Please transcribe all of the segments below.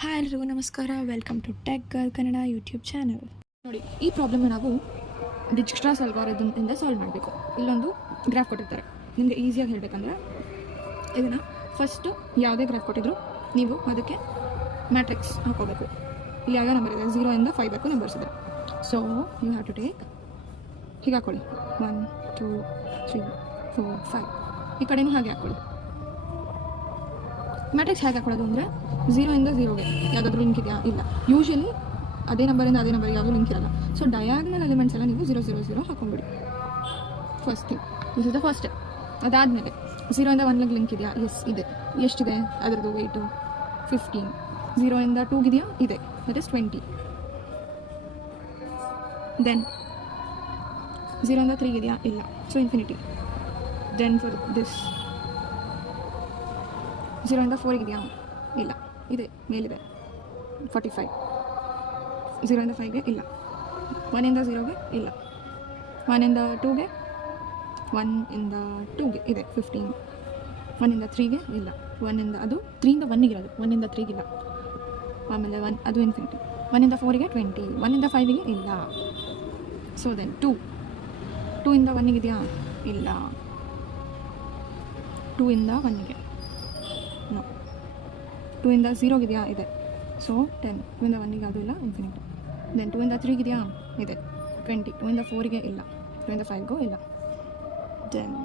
Hi ಎಲ್ರಿಗೂ ನಮಸ್ಕಾರ. Welcome to tech girl Kannada YouTube channel. ನೋಡಿ, ಈ ಪ್ರಾಬ್ಲಮ್ನ ನಾವು ಡಿಜ್ಕ್ಸ್ಟ್ರಾಸ್ ಅಲ್ಗಾರಿದಮ್ ಇಂದ ಸಾಲ್ವ್ ಮಾಡಬೇಕು. ಇಲ್ಲೊಂದು ಗ್ರಾಫ್ ಕೊಟ್ಟಿರ್ತಾರೆ. ನಿಮಗೆ ಈಸಿಯಾಗಿ ಹೇಳಬೇಕಂದ್ರೆ ಇದನ್ನು ಫಸ್ಟು ಯಾವುದೇ ಗ್ರಾಫ್ ಕೊಟ್ಟಿದ್ರು ನೀವು ಅದಕ್ಕೆ ಮ್ಯಾಟ್ರಿಕ್ಸ್ ಹಾಕೋಬೇಕು. ಇಲ್ಲಿ ಯಾವ ನಂಬರ್ ಇದೆ, 0 ಇಂದ 5 ವರೆಗೂ ನಂಬರ್ಸ್ ಇದೆ. So you have to take ಹೀಗೆ ಹಾಕೊಳ್ಳಿ, 1 2 3 4 5. ಈ ಕಡೆನೂ ಹಾಗೆ ಹಾಕ್ಕೊಳ್ಳಿ. ಮ್ಯಾಟ್ರಿಕ್ಸ್ ಹೇಗೆ ಹಾಕೊಳ್ಳೋದು ಅಂದರೆ 0 ಇಂದ 0ಗೆ ಯಾವುದಾದ್ರೂ ಲಿಂಕ್ ಇದೆಯಾ? ಇಲ್ಲ. ಯೂಶಲಿ ಅದೇ ನಂಬರಿಂದ ಅದೇ ನಂಬರ್ ಯಾವುದೂ ಲಿಂಕ್ ಇರಲ್ಲ. ಸೊ ಡಯಾಗ್ನಲ್ ಎಲಿಮೆಂಟ್ಸ್ ಎಲ್ಲ ನೀವು 0 0 0 ಹಾಕೊಂಡ್ಬಿಡಿ. First this is the first step. ಅದಾದಮೇಲೆ 0 ಇಂದ 1ಗೆ ಲಿಂಕ್ ಇದೆಯಾ? ಎಸ್ ಇದೆ. ಎಷ್ಟಿದೆ ಅದರದ್ದು ವೆಯ್ಟು? 15. 0 ಇಂದ 2ಗೆ ಇದೆಯಾ? ಇದೆ, ದಟ್ ಇಸ್ 20. ದೆನ್ 0 ಇಂದ 3ಗೆ ಇದೆಯಾ? ಇಲ್ಲ, so infinity. Then for this 0 ಇಂದ 4ಗೆ ಇದೆಯಾ? ಇಲ್ಲ, ಇದೆ, ಮೇಲಿದೆ, 45. 0 ಇಂದ 5ಗೆ ಇಲ್ಲ. 1 ಇಂದ 0ಗೆ ಇಲ್ಲ. 1 ಇಂದ 2ಗೆ 1 ಇಂದ 2ಗೆ ಇದೆ, 15. 1 ಇಂದ 3ಗೆ ಇಲ್ಲ. 1 ಇಂದ ಅದು 3 ಇಂದ 1ಗೆ ಇರೋದು, 1 ಇಂದ 3ಗೆ ಇಲ್ಲ. ಆಮೇಲೆ 1 ಅದು ಇನ್ಫಿನಿಟಿ. 1 ಇಂದ 4ಗೆ 20. 1 ಇಂದ 5ಗೆ ಇಲ್ಲ. ಸೊ ದೆನ್ 2 ಇಂದ 1ಗೆ ಇದೆಯಾ? ಇಲ್ಲ. 2 ಇಂದ 1ಗೆ ನೋ. 2 ಇಂದ 0ಗೆ ಇದೆಯಾ? ಇದೆ, ಸೊ 10. 2 ಇಂದ 1ಗೆ ಅದು ಇಲ್ಲ, ಇನ್ಫಿನಿಟಿ. ದೆನ್ 2 ಇಂದ 3ಗೆ ಇದೆಯಾ? ಇದೆ, 20. 2 ಇಂದ 4ಗೆ ಇಲ್ಲ. 2 ಇಂದ 5ಗೂ ಇಲ್ಲ. ದೆನ್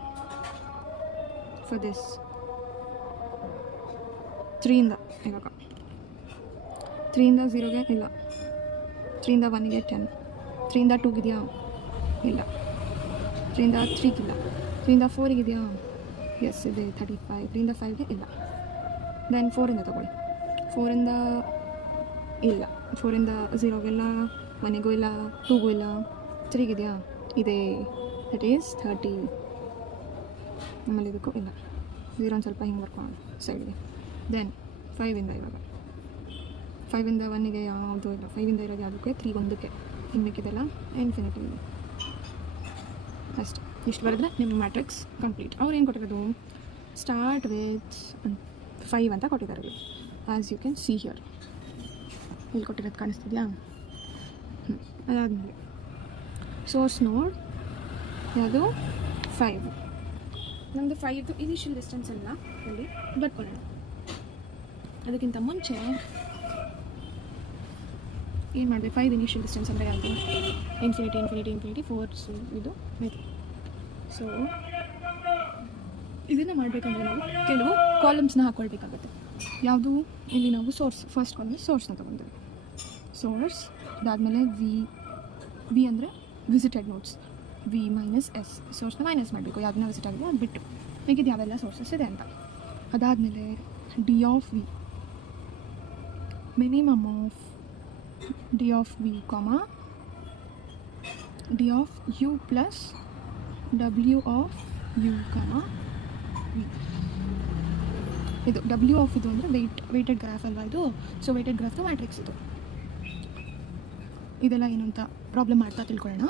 ಫಾರ್ ದಿಸ್ 3 ಇಂದ ಇವಾಗ 3 ಇಂದ 0ಗೆ ಇಲ್ಲ. 3 ಇಂದ 1ಗೆ 10. 3 ಇಂದ 2ಗೆ ಇದೆಯಾ? ಇಲ್ಲ. 3 ಇಂದ 3ಗೆ ಇಲ್ಲ. 3 ಇಂದ 4ಗೆ ಇದೆಯಾ? ಎಸ್ ಇದೆ, 35. 3 ಇಂದ 5ಗೆ ಇಲ್ಲ. ದೆನ್ 4 ಇಂದ ತಗೊಳ್ಳಿ. 4 ಇಂದ ಇಲ್ಲ. 4 ಇಂದ 0ಗೆ ಇಲ್ಲ, 1ಗೂ ಇಲ್ಲ, 2ಗೂ ಇಲ್ಲ. 3ಗೆ ಇದೆಯಾ? ಇದೆ, ದಟ್ ಈಸ್ 30. ಆಮೇಲೆ ಇದಕ್ಕೂ ಇಲ್ಲ. 0 ಒಂದು ಸ್ವಲ್ಪ ಹಿಂಗೆ ಬರ್ಕೊಳ್ಳೋಣ ಸೈಡ್ಗೆ. ದೆನ್ 5 ಇಂದ ಇವಾಗ 5 ಇಂದ 1ಗೆ ಯಾವುದೂ ಇಲ್ಲ. 5 ಇಂದ ಇರೋದು ಯಾವುದಕ್ಕೆ? 3 ಒಂದಕ್ಕೆ. ಇನ್ನು ಮಿಕ್ಕಿದೆಲ್ಲ ಇನ್ಫಿನಿಟಿ. ಅಷ್ಟೇ. ಇಷ್ಟು ಬರೆದ್ರೆ ನಿಮ್ಮ ಮ್ಯಾಟ್ರಿಕ್ಸ್ ಕಂಪ್ಲೀಟ್. ಅವ್ರು ಏನು ಕೊಟ್ಟಿರೋದು? ಸ್ಟಾರ್ಟ್ ವಿತ್ 5 ಅಂತ ಕೊಟ್ಟಿದ್ದಾರೆ. As you can see here. ಇಲ್ಲಿ ಕೊಟ್ಟಿರೋದು ಕಾಣಿಸ್ತಿದೆಯಾ? ಅದಾದಮೇಲೆ ಸೋರ್ಸ್ ನೋಡ್ ಯಾವುದು? 5. ನಮ್ಮದು 5 ಇನಿಷಿಯಲ್ ಡಿಸ್ಟೆನ್ಸ್ ಎಲ್ಲ ಇಲ್ಲಿ ಬರ್ಕೊಳ್ಳೋಣ. ಅದಕ್ಕಿಂತ ಮುಂಚೆ ಏನು ಮಾಡಬೇಕು? 5 ಇನಿಷಿಯಲ್ ಡಿಸ್ಟೆನ್ಸ್ ಅಂದರೆ ಯಾವುದು? ಇನ್ಫಿನಿಟಿ ಇನ್ಫಿನಿಟಿ ಇನ್ಫಿನಿಟಿ, ಫೋರ್ಸು ಇದು ಮೆಥಡ್. ಸೊ ಇದನ್ನು ಮಾಡಬೇಕಂದ್ರೆ ನಾವು ಕೆಲವು ಕಾಲಮ್ಸ್ನ ಹಾಕ್ಕೊಳ್ಬೇಕಾಗುತ್ತೆ. ಯಾವುದು? ಇಲ್ಲಿ ನಾವು ಸೋರ್ಸ್, ಫಸ್ಟ್ ಕಾಲಮ್ ಸೋರ್ಸ್ನ ತೊಗೊಂತೀವಿ. ಸೋರ್ಸ್ ಅದಾದಮೇಲೆ ವಿ ಅಂದರೆ visited nodes. V minus S. ಸೋರ್ಸ್ನ ಮೈನಸ್ ಮಾಡಬೇಕು, ಯಾವುದನ್ನ ವಿಸಿಟ್ ಆಗಿದೆ ಅದು ಬಿಟ್ಟು. ಹೇಗಿದ್ದು ಯಾವೆಲ್ಲ ಸೋರ್ಸಸ್ ಇದೆ ಅಂತ. ಅದಾದಮೇಲೆ D of V, minimum of D of V comma D of U plus W of U comma V. ಇದು ಡಬ್ಲ್ಯೂ ಆಫ್ ಇದು ಅಂದರೆ ವೆಯ್ಟೆಡ್ ಗ್ರಾಫ್ ಅಲ್ವಾ ಇದು? ಸೊ ವೆಯ್ಟೆಡ್ ಗ್ರಾಫ್ದು ಮ್ಯಾಟ್ರಿಕ್ಸ್ ಇದು. ಇದೆಲ್ಲ ಏನು ಅಂತ ಪ್ರಾಬ್ಲಮ್ ಮಾಡ್ತಾ ತಿಳ್ಕೊಳ್ಳೋಣ.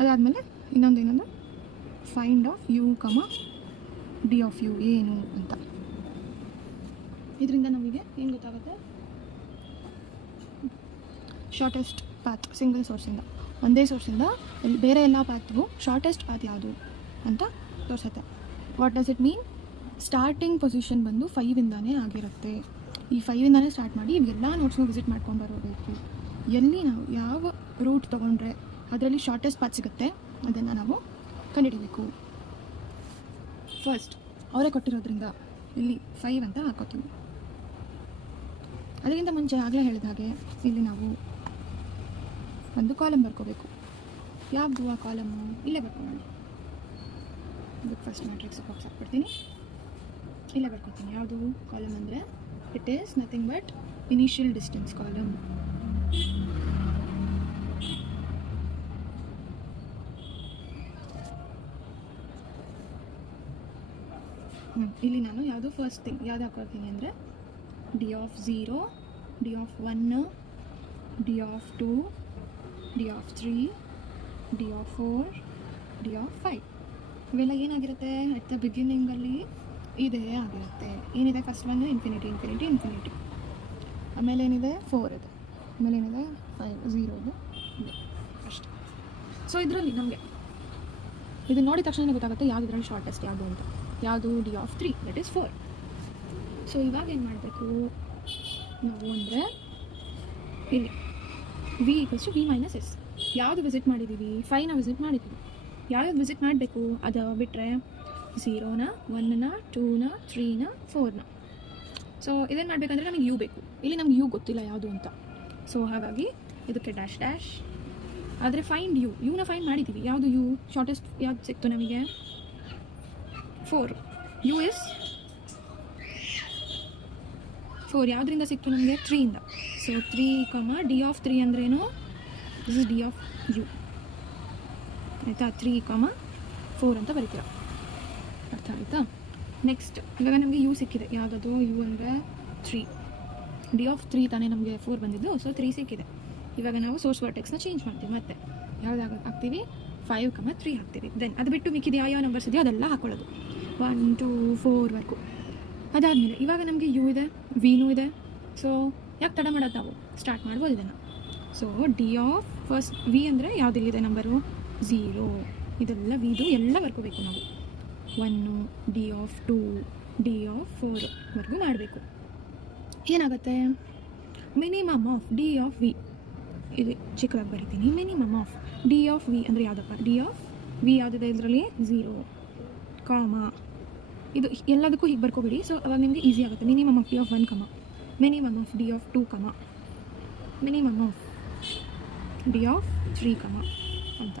ಅದಾದಮೇಲೆ ಇನ್ನೊಂದು ಫೈಂಡ್ ಆಫ್ ಯು ಕಮ ಡಿ ಆಫ್ ಯು ಏನು ಅಂತ. ಇದರಿಂದ ನಮಗೆ ಏನು ಗೊತ್ತಾಗುತ್ತೆ? ಶಾರ್ಟೆಸ್ಟ್ ಪಾತ್ ಸಿಂಗಲ್ ಸೋರ್ಸಿಂದ, ಒಂದೇ ಸೋರ್ಸಿಂದ ಬೇರೆ ಎಲ್ಲ ಪಾತ್ಗೂ ಶಾರ್ಟೆಸ್ಟ್ ಪಾತ್ ಯಾವುದು ಅಂತ ತೋರಿಸುತ್ತೆ. What does it mean? Starting position ಬಂದು 5 ಇಂದಾನೇ ಆಗಿರುತ್ತೆ. ಈ 5 ಇಂದಾನೇ ಸ್ಟಾರ್ಟ್ ಮಾಡಿ ಇವೆಲ್ಲ ನೋಟ್ಸ್ನ ವಿಸಿಟ್ ಮಾಡ್ಕೊಂಡು ಬರೋಬೇಕು. ಎಲ್ಲಿ ನಾವು ಯಾವ ರೂಟ್ ತೊಗೊಂಡ್ರೆ ಅದರಲ್ಲಿ ಶಾರ್ಟೆಸ್ಟ್ ಪಾತ್ ಸಿಗುತ್ತೆ ಅದನ್ನು ನಾವು ಕಂಡುಹಿಡಬೇಕು. ಫಸ್ಟ್ ಅವರೇ ಕೊಟ್ಟಿರೋದ್ರಿಂದ ಇಲ್ಲಿ 5 ಅಂತ ಹಾಕೋತೀವಿ. ಅದಕ್ಕಿಂತ ಮುಂಚೆ ಆಗಲೇ ಹೇಳಿದ ಹಾಗೆ ಇಲ್ಲಿ ನಾವು ಒಂದು ಕಾಲಮ್ ಬರ್ಕೋಬೇಕು. ಯಾವುದು ಆ ಕಾಲಮ್ಮು? ಇಲ್ಲೇ ಬರ್ಕೊಳ್ಳೋಣ. ಇದಕ್ಕೆ ಫಸ್ಟ್ ಮ್ಯಾಟ್ರಿಕ್ಸ್ ಬಾಕ್ಸ್ ಹಾಕ್ಬಿಡ್ತೀನಿ. ಇಲ್ಲೇ ಬರ್ಕೊತೀನಿ. ಯಾವುದು ಕಾಲಮ್ ಅಂದರೆ it is nothing but initial distance column. ಇಲ್ಲಿ ನಾನು ಯಾವುದು ಫಸ್ಟ್ ಥಿಂಗ್ ಯಾವುದು ಹಾಕೊಳ್ತೀನಿ ಅಂದರೆ D of 0, D of 1, D of 2, D of 3, D of 4, D of 5. ಇವೆಲ್ಲ ಏನಾಗಿರುತ್ತೆ? ಅಟ್ ದ ಬಿಗಿನಿಂಗಲ್ಲಿ ಇದೇ ಆಗಿರುತ್ತೆ. ಏನಿದೆ? First one infinity infinity infinity. ಆಮೇಲೆ ಏನಿದೆ 4 ಇದೆ, ಆಮೇಲೆ ಏನಿದೆ 5 0 ಇದೆ ಅಷ್ಟೇ. ಸೊ ಇದರಲ್ಲಿ ನಮಗೆ ಇದು ನೋಡಿದ ತಕ್ಷಣ ಗೊತ್ತಾಗುತ್ತೆ ಯಾವುದು ಇದರಲ್ಲಿ ಶಾರ್ಟೆಸ್ಟ್ ಯಾವುದು ಅಂತ. ಯಾವುದು D(3) ದಟ್ ಈಸ್ 4. ಸೊ ಇವಾಗ ಏನು ಮಾಡಬೇಕು ನಾವು ಅಂದರೆ ಇಲ್ಲಿ V = V - S. ಯಾವುದು ವಿಸಿಟ್ ಮಾಡಿದ್ದೀವಿ? 5ನ ವಿಸಿಟ್ ಮಾಡಿದ್ದೀವಿ. ಯಾವ್ಯಾವ್ದು ವಿಸಿಟ್ ಮಾಡಬೇಕು ಅದು ಬಿಟ್ಟರೆ 0ನ 1ನ 2ನ 3ನ 4ನ. ಸೊ ಇದೇನು ಮಾಡಬೇಕಂದ್ರೆ ನಮಗೆ ಯು ಬೇಕು. ಇಲ್ಲಿ ನಮ್ಗೆ ಯು ಗೊತ್ತಿಲ್ಲ ಯಾವುದು ಅಂತ. ಸೊ ಹಾಗಾಗಿ ಇದಕ್ಕೆ ಡ್ಯಾಶ್ ಡ್ಯಾಶ್. ಆದರೆ ಫೈಂಡ್ ಯುನ ಫೈಂಡ್ ಮಾಡಿದ್ದೀವಿ. ಯಾವುದು ಯು ಶಾರ್ಟೆಸ್ಟ್ ಯಾವ್ದು ಸಿಕ್ತು ನಮಗೆ? 4. U is 4. ಯಾವುದರಿಂದ ಸಿಕ್ತು ನಮಗೆ? 3ಇಂದ. ಸೊ 3, D(3) ಅಂದ್ರೇನು? This is D(u). ಆಯಿತಾ? 3, 4 ಅಂತ ಬರೀತೀರ. ಅರ್ಥ ಆಯಿತಾ? ನೆಕ್ಸ್ಟ್ ಇವಾಗ ನಮಗೆ ಯು ಸಿಕ್ಕಿದೆ. ಯಾವುದದು ಯು ಅಂದರೆ 3. D(3) ತಾನೇ ನಮಗೆ 4 ಬಂದಿದ್ದು. ಸೊ 3 ಸಿಕ್ಕಿದೆ. ಇವಾಗ ನಾವು ಸೋರ್ಸ್ ವರ್ಟೆಕ್ಸ್ನ ಚೇಂಜ್ ಮಾಡ್ತೀವಿ. ಮತ್ತೆ ಯಾವ್ದಾಗ ಹಾಕ್ತೀವಿ? 5, 3 ಹಾಕ್ತೀವಿ. ದೆನ್ ಅದು ಬಿಟ್ಟು ಮಿಕ್ಕಿದೆ ಯಾವ ನಂಬರ್ಸ್ ಇದೆಯೋ ಅದೆಲ್ಲ ಹಾಕೊಳ್ಳೋದು 1 2 4ವರೆಗೂ. ಅದಾದಮೇಲೆ ಇವಾಗ ನಮಗೆ ಯು ಇದೆ, ವಿನೂ ಇದೆ. ಸೊ ಯಾಕೆ ತಡ ಮಾಡೋದು? ನಾವು ಸ್ಟಾರ್ಟ್ ಮಾಡ್ಬೋದು ಇದನ್ನು. ಸೊ ಫಸ್ಟ್ ವಿ ಅಂದರೆ ಯಾವುದಿಲ್ಲಿದೆ ನಂಬರು? 0. ಇದೆಲ್ಲ ವಿದು ಎಲ್ಲ ಬರ್ಕೋಬೇಕು ನಾವು. 1 D(2) D(4) ಮಾಡಬೇಕು. ಏನಾಗುತ್ತೆ? Minimum of D(v). ಇದು ಚಿಕ್ಕದಾಗಿ ಬರೀತೀನಿ. ಮಿನಿಮಮ್ ಆಫ್ D(v) ಅಂದರೆ ಯಾವುದಪ್ಪ? D(v) ಯಾವುದಿದೆ ಇದರಲ್ಲಿ? 0, ಇದು ಎಲ್ಲದಕ್ಕೂ ಹೀಗೆ ಬರ್ಕೋಬಿಡಿ. ಸೊ ಅವಾಗ ನಿಮಗೆ ಈಸಿ ಆಗುತ್ತೆ. Minimum of D(1), minimum of D(2), minimum of D(3), ಅಂತ.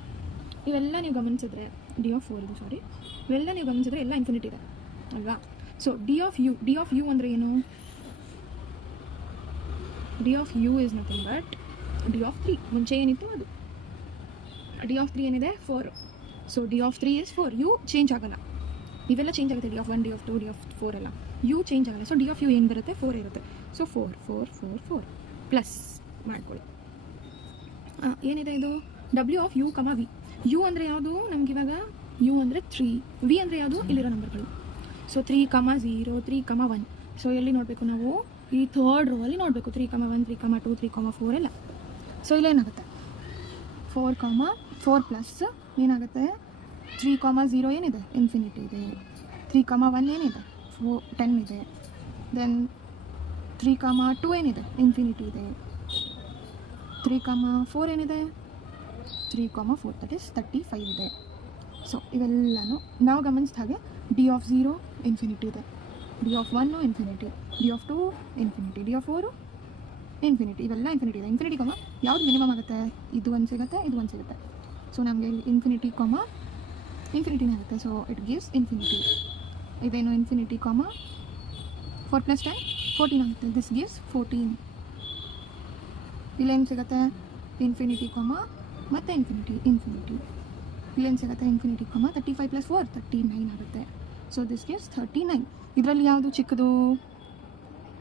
ಇವೆಲ್ಲ ನೀವು ಗಮನಿಸಿದ್ರೆ D(4) ಇದು ಸಾರಿ, ಇವೆಲ್ಲ ನೀವು ಗಮನಿಸಿದ್ರೆ ಎಲ್ಲ ಇನ್ಫಿನಿಟಿ ಇದೆ ಅಲ್ವಾ? ಸೊ D(u) ಅಂದರೆ ಏನು? D(u) is nothing but D(3). ಮುಂಚೆ ಏನಿತ್ತು ಅದು D(3) ಏನಿದೆ? 4. So D(3) is 4. You change ಆಗಲ್ಲ. ಇವೆಲ್ಲ ಚೇಂಜ್ ಆಗುತ್ತೆ. D(1), D(2), D(4) ಎಲ್ಲ ಯು ಚೇಂಜ್ ಆಗಲ್ಲ. ಸೊ D(u) ಏನು ಬರುತ್ತೆ? 4 ಇರುತ್ತೆ. ಸೊ 4 4 4 4 ಪ್ಲಸ್ ಮಾಡ್ಕೊಳ್ಳಿ. ಏನಿದೆ ಇದು? W(u), V. ಯು ಅಂದರೆ ಯಾವುದು ನಮ್ಗೆ ಇವಾಗ? ಯು ಅಂದರೆ 3. ವಿ ಅಂದರೆ ಯಾವುದು? ಇಲ್ಲಿರೋ ನಂಬರ್ಗಳು. ಸೊ 3, 0, 3, 1. ಸೊ ಎಲ್ಲಿ ನೋಡಬೇಕು ನಾವು? ಈ 3rd ರೋ ಅಲ್ಲಿ ನೋಡಬೇಕು. 3, 1, 3, 2, 3, 4 ಎಲ್ಲ. ಸೊ ಇಲ್ಲೇನಾಗುತ್ತೆ? 4, 4 ಪ್ಲಸ್ ಏನಾಗುತ್ತೆ? 3, 0 ಏನಿದೆ? ಇನ್ಫಿನಿಟಿ ಇದೆ. 3, 1 ಏನಿದೆ? 10 ಇದೆ. ದೆನ್ 3, 2 ಏನಿದೆ? ಇನ್ಫಿನಿಟಿ ಇದೆ. 3, 4 ಏನಿದೆ? 3, 4 ದಟ್ ಈಸ್ 35 ಇದೆ. ಸೊ ಇವೆಲ್ಲನೂ ನಾವು ಗಮನಿಸಿದ ಹಾಗೆ D(0) ಇನ್ಫಿನಿಟಿ ಇದೆ, D(1) infinity, D(2) infinity, D(4) infinity. ಇವೆಲ್ಲ ಇನ್ಫಿನಿಟಿ ಇದೆ. ಇನ್ಫಿನಿಟಿ ಯಾವುದು ಮಿನಿಮಮ್ ಆಗುತ್ತೆ? ಇದು ಒಂದು ಸಿಗುತ್ತೆ, ಇದು ಒಂದು ಸಿಗುತ್ತೆ. ಸೊ ನಮಗೆ ಇಲ್ಲಿ ಇನ್ಫಿನಿಟಿನೇ ಆಗುತ್ತೆ. So it gives infinity. ಇದೇನು? ಇನ್ಫಿನಿಟಿ 4 + 10 14 ಆಗುತ್ತೆ. This gives 14. ಇಲ್ಲೇನು ಸಿಗುತ್ತೆ? ಇನ್ಫಿನಿಟಿ ಮತ್ತು ಇನ್ಫಿನಿಟಿ. ಇಲ್ಲೇನು ಸಿಗುತ್ತೆ? ಇನ್ಫಿನಿಟಿ 35 + 4 39 ಆಗುತ್ತೆ. So this gives 39. ಇದರಲ್ಲಿ ಯಾವುದು ಚಿಕ್ಕದು?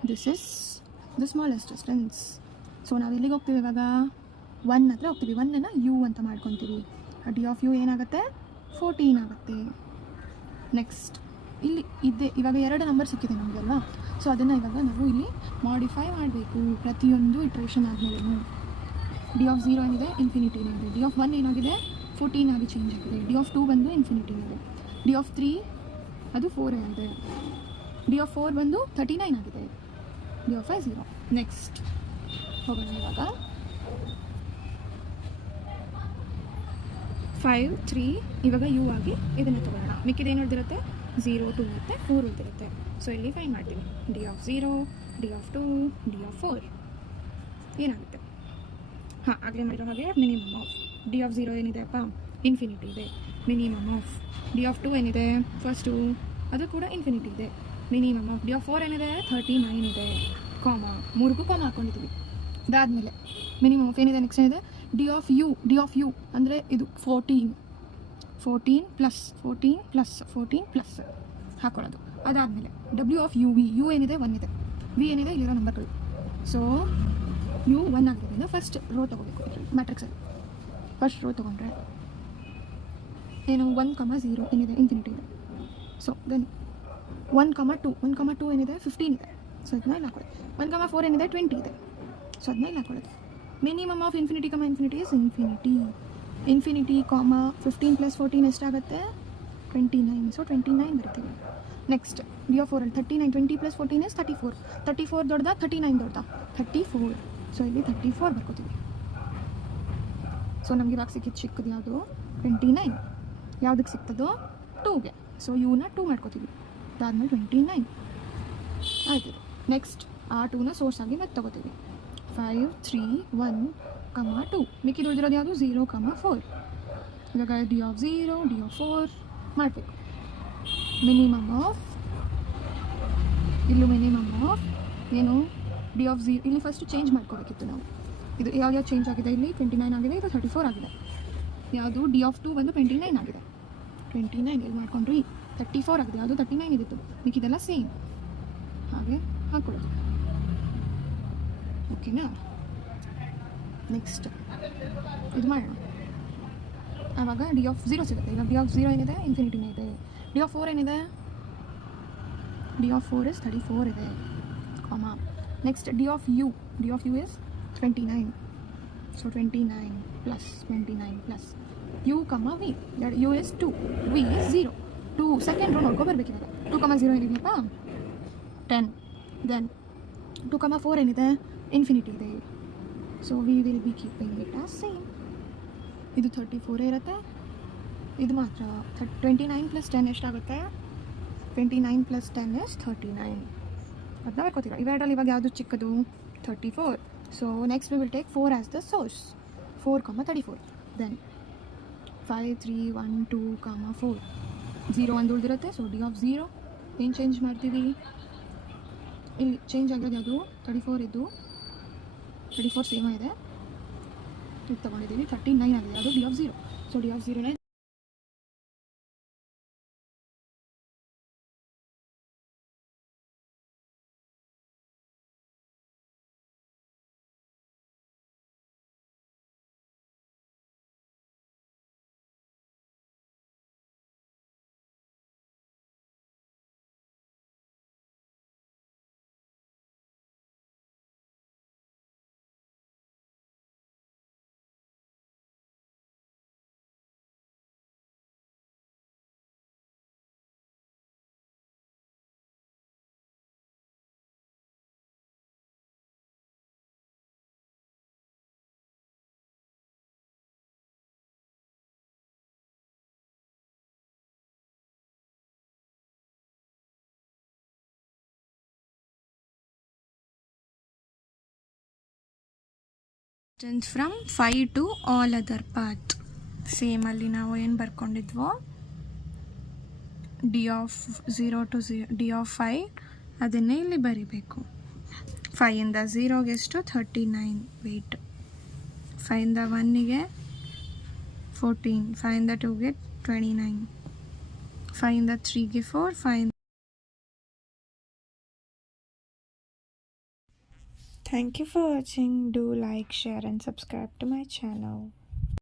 This is the smallest distance. So ನಾವು ಎಲ್ಲಿಗೆ ಹೋಗ್ತೀವಿ ಇವಾಗ? 1 ಹತ್ರ ಹೋಗ್ತೀವಿ. 1ಅನ್ನು ಯು ಅಂತ ಮಾಡ್ಕೊತೀವಿ. D(u) ಏನಾಗುತ್ತೆ? 14 ಆಗುತ್ತೆ. ನೆಕ್ಸ್ಟ್ ಇಲ್ಲಿ ಇದೆ. ಇವಾಗ 2 ನಂಬರ್ ಸಿಕ್ಕಿದೆ ನಮಗೆ ಅಲ್ವಾ? ಸೊ ಅದನ್ನು ಇವಾಗ ನಾವು ಇಲ್ಲಿ ಮಾಡಿಫೈ ಮಾಡಬೇಕು. ಪ್ರತಿಯೊಂದು ಇಟ್ರೇಷನ್ ಆದಮೇಲೆ D(0) ಏನಿದೆ? ಇನ್ಫಿನಿಟಿ ಇದೆ. D(1) ಏನಾಗಿದೆ? 14 ಆಗಿ ಚೇಂಜ್ ಆಗಿದೆ. D(2) ಬಂದು ಇನ್ಫಿನಿಟಿ ಇದೆ. D(3) ಅದು 4 ಆಗಿದೆ. D(4) ಬಂದು 39 ಆಗಿದೆ. D(5) 0. ನೆಕ್ಸ್ಟ್ ಹೋಗೋಣ ಇವಾಗ 5 3. ಇವಾಗ ಯು ಆಗಿ ಇದನ್ನು ತಗೊಳ್ಳೋಣ. ಮಿಕ್ಕಿದೇನು ಉಳಿದಿರುತ್ತೆ? 0 2 ಮತ್ತು 4 ಉಳಿದಿರುತ್ತೆ. ಸೊ ಇಲ್ಲಿ ಫೈನ್ ಮಾಡ್ತೀವಿ. D(0), D(2), D(4) ಏನಾಗುತ್ತೆ? ಆಗಲೇ ಮಾಡಿರೋ ಹಾಗೆ ಮಿನಿಮಮ್ ಆಫ್ D(0) ಏನಿದೆಯಪ್ಪ? ಇನ್ಫಿನಿಟಿ ಇದೆ. ಮಿನಿಮಮ್ ಆಫ್ D(2) ಏನಿದೆ? ಫಸ್ಟು ಅದು ಕೂಡ ಇನ್ಫಿನಿಟಿ ಇದೆ. ಮಿನಿಮಮ್ ಆಫ್ D(4) ಏನಿದೆ? 39 ಇದೆ. 3ಗೂ ಹಾಕ್ಕೊಂಡಿದ್ದೀವಿ. ಅದಾದಮೇಲೆ ಮಿನಿಮಮ್ ಆಫ್ ಏನಿದೆ? ನೆಕ್ಸ್ಟ್ ಏನಿದೆ? D(u) ಅಂದರೆ ಇದು 14 ಪ್ಲಸ್ ಹಾಕೊಳ್ಳೋದು. ಅದಾದಮೇಲೆ W(u), ಯು ಏನಿದೆ? 1 ಇದೆ. ವಿ ಏನಿದೆ? ಇಲ್ಲಿರೋ ನಂಬರ್ಗಳು. ಸೊ ಯು 1 ಆಗಿರೋದ್ರಿಂದ ಫಸ್ಟ್ ರೋ ತೊಗೋಬೇಕು. ಮ್ಯಾಟ್ರಿಕ್ಸಲ್ಲಿ ಫಸ್ಟ್ ರೋ ತೊಗೊಂಡ್ರೆ ಏನು? 1, 0 ಏನಿದೆ? ಇನ್ಫಿನಿಟಿ ಇದೆ. ಸೊ ದೆನ್ 1, 2 ಏನಿದೆ? 15 ಇದೆ. ಸೊ ಅದನ್ನ ಇಲ್ಲಿ ಹಾಕೊಳ್ಳೋದು. 1,4 ಏನಿದೆ 20 ಇದೆ. ಸೊ ಅದನ್ನ ಇಲ್ಲಿ ಹಾಕೊಳ್ಳೋದು. Minimum of infinity is infinity 15 + 14 ಎಷ್ಟಾಗುತ್ತೆ 29. ಸೊ 29 ಬರ್ತೀವಿ. ನೆಕ್ಸ್ಟ್ ಡಿ ಆಫ್ 4 ಅಲ್ಲಿ 39 20 + 14 ಇಸ್ 34. 34 ದೊಡ್ಡದಾ 39 ದೊಡ್ಡದಾ 34. ಸೊ ಇಲ್ಲಿ 34 ಬರ್ಕೋತೀವಿ. ಸೊ ನಮ್ಗೆ ಇವಾಗ ಸಿಕ್ಕಿದ್ದು ಚಿಕ್ಕದು ಯಾವುದು 29. ಯಾವುದಕ್ಕೆ ಸಿಗ್ತದೋ 2ಗೆ. ಸೊ ಇವನ್ನ 2 ಮಾಡ್ಕೋತೀವಿ. ಅದಾದ್ಮೇಲೆ 29 ಆಯ್ತು. ನೆಕ್ಸ್ಟ್ ಆ 2ನ ಸೋರ್ಸ್ ಆಗಿ ಮತ್ತೆ ತೊಗೋತೀವಿ. 5 3 1 2. ಮಿಕ್ಕಿದು ಉಳಿದಿರೋದು ಯಾವುದು 0 4. ಇವಾಗ ಡಿ ಆಫ್ 0 ಡಿ ಆಫ್ 4 ಮಾಡಬೇಕು. ಮಿನಿಮಮ್ ಆಫ್ ಏನು ಡಿ ಆಫ್ 0. ಇಲ್ಲಿ ಫಸ್ಟ್ ಚೇಂಜ್ ಮಾಡ್ಕೋಬೇಕಿತ್ತು ನಾವು. ಇದು ಯಾವ್ಯಾವ ಚೇಂಜ್ ಆಗಿದೆ, ಇಲ್ಲಿ 29 ಆಗಿದೆ, ಇದು 34 ಆಗಿದೆ. ಯಾವುದು ಡಿ ಆಫ್ 2 ಬಂದು 29 ಆಗಿದೆ. 29 ಇಲ್ಲಿ ಮಾಡ್ಕೊಂಡ್ರಿ 34 ಆಗಿದೆ. ಯಾವುದು 39 ಇದ್ದಿತ್ತು. ಮಿಕ್ಕಿದೆಲ್ಲ ಸೇಮ್ ಹಾಗೆ ಹಾಕೊಳ್ಳೋದು. ಓಕೆನಾ. ನೆಕ್ಸ್ಟ್ ಇದು ಮಾಡೋಣ. ಆವಾಗ ಡಿ ಆಫ್ 0 ಸಿಗುತ್ತೆ. ಇವಾಗ ಡಿ ಆಫ್ 0 ಏನಿದೆ ಇನ್ಫಿನಿಟಿನೇ ಇದೆ. ಡಿ ಆಫ್ 4 ಏನಿದೆ ಡಿ ಆಫ್ 4 ಇಸ್ 34 ಇದೆ comma. Next D of u is 29. So 29 plus 29 plus u v. U is 2 v is 0. 2 second row ನೋಡ್ಕೊ ಬರ್ಬೇಕಿದೆ. 2,0 ಏನಿದೆಯಪ್ಪ 10. ದೆನ್ 2,4 ಏನಿದೆ ಇನ್ಫಿನಿಟಿ ಇದೆ. So we will be keeping it as same. ಇದು 34 ಇರುತ್ತೆ. ಇದು ಮಾತ್ರ 29 + 10 ಎಷ್ಟಾಗುತ್ತೆ 29 + 10 ಇಸ್ 39. ಅದನ್ನ ಬರ್ಕೋತೀರ. ಇವೆರಡರಲ್ಲಿ ಇವಾಗ ಯಾವುದು ಚಿಕ್ಕದು 34. So next we will take 4 as the source. 4, 34. Then 5 3 1 2, 4. 0 ಒಂದು ಉಳಿದಿರುತ್ತೆ. ಸೊ ಡಿ ಆಫ್ 0 ಏನು ಚೇಂಜ್ ಮಾಡ್ತೀವಿ, ಇಲ್ಲಿ ಚೇಂಜ್ ಆಗೋದು ಯಾವುದು 34 ಇದ್ದು 34 ಸೇಮ್ ಇದೆ. ಇದು ತೊಗೊಂಡಿದ್ದೀವಿ 39 ಆಗಿದೆ. ಅದು D of 0. So D of 0ನೇ from 5 to all other path. Same ಅಲ್ಲಿ ನಾವು ಏನು ಬರ್ಕೊಂಡಿದ್ವೋ D of 0 to D of 5 ಅದನ್ನೇ ಇಲ್ಲಿ ಬರಿಬೇಕು. 5ಇಂದ 0ಗೆ ಎಷ್ಟು 39 ವೆಯ್ಟ್. 5ಇಂದ 1ಗೆ 14. 5ಇಂದ 2ಗೆ 29. 5ಇಂದ 3ಗೆ 4. 5. Thank you for watching. Do like, share and subscribe to my channel.